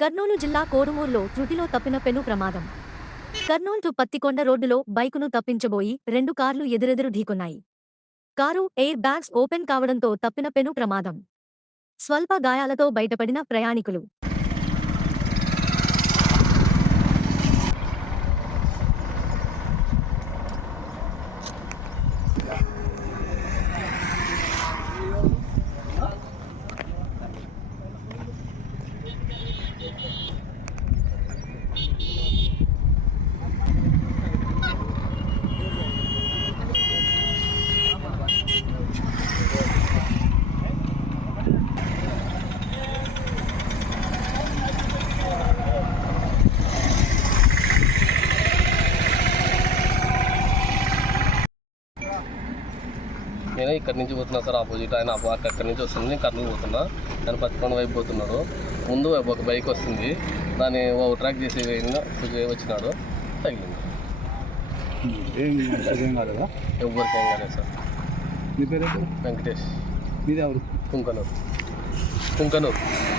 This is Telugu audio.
కర్నూలు జిల్లా కోడుమూరులో త్రుటిలో తప్పిన పెను ప్రమాదం. కర్నూలు టు పత్తికొండ రోడ్డులో బైకును తప్పించబోయి రెండు కార్లు ఎదురెదురు ఢీకొన్నాయి. కారు ఎయిర్ బ్యాగ్స్ ఓపెన్ కావడంతో తప్పిన పెను ప్రమాదం. స్వల్ప గాయాలతో బయటపడిన ప్రయాణికులు. నేను ఇక్కడి నుంచి పోతున్నా సార్ ఆపోజిట్ ఆయన అక్కడి నుంచి వస్తుంది నేను కర్నూలు పోతున్నా. నేను పత్తికొండ వైపు పోతున్నాడు. ముందు ఒక బైక్ వస్తుంది. దాన్ని ఓ ట్రాక్ చేసి వచ్చినాడు. తగిలింది. ఏం కాలేదా ఎవరికి ఏం కాలేదు సార్. మీ పేరు? వెంకటేష్. మీది ఎవరు? కుంకనూరు. కుంకనూరు.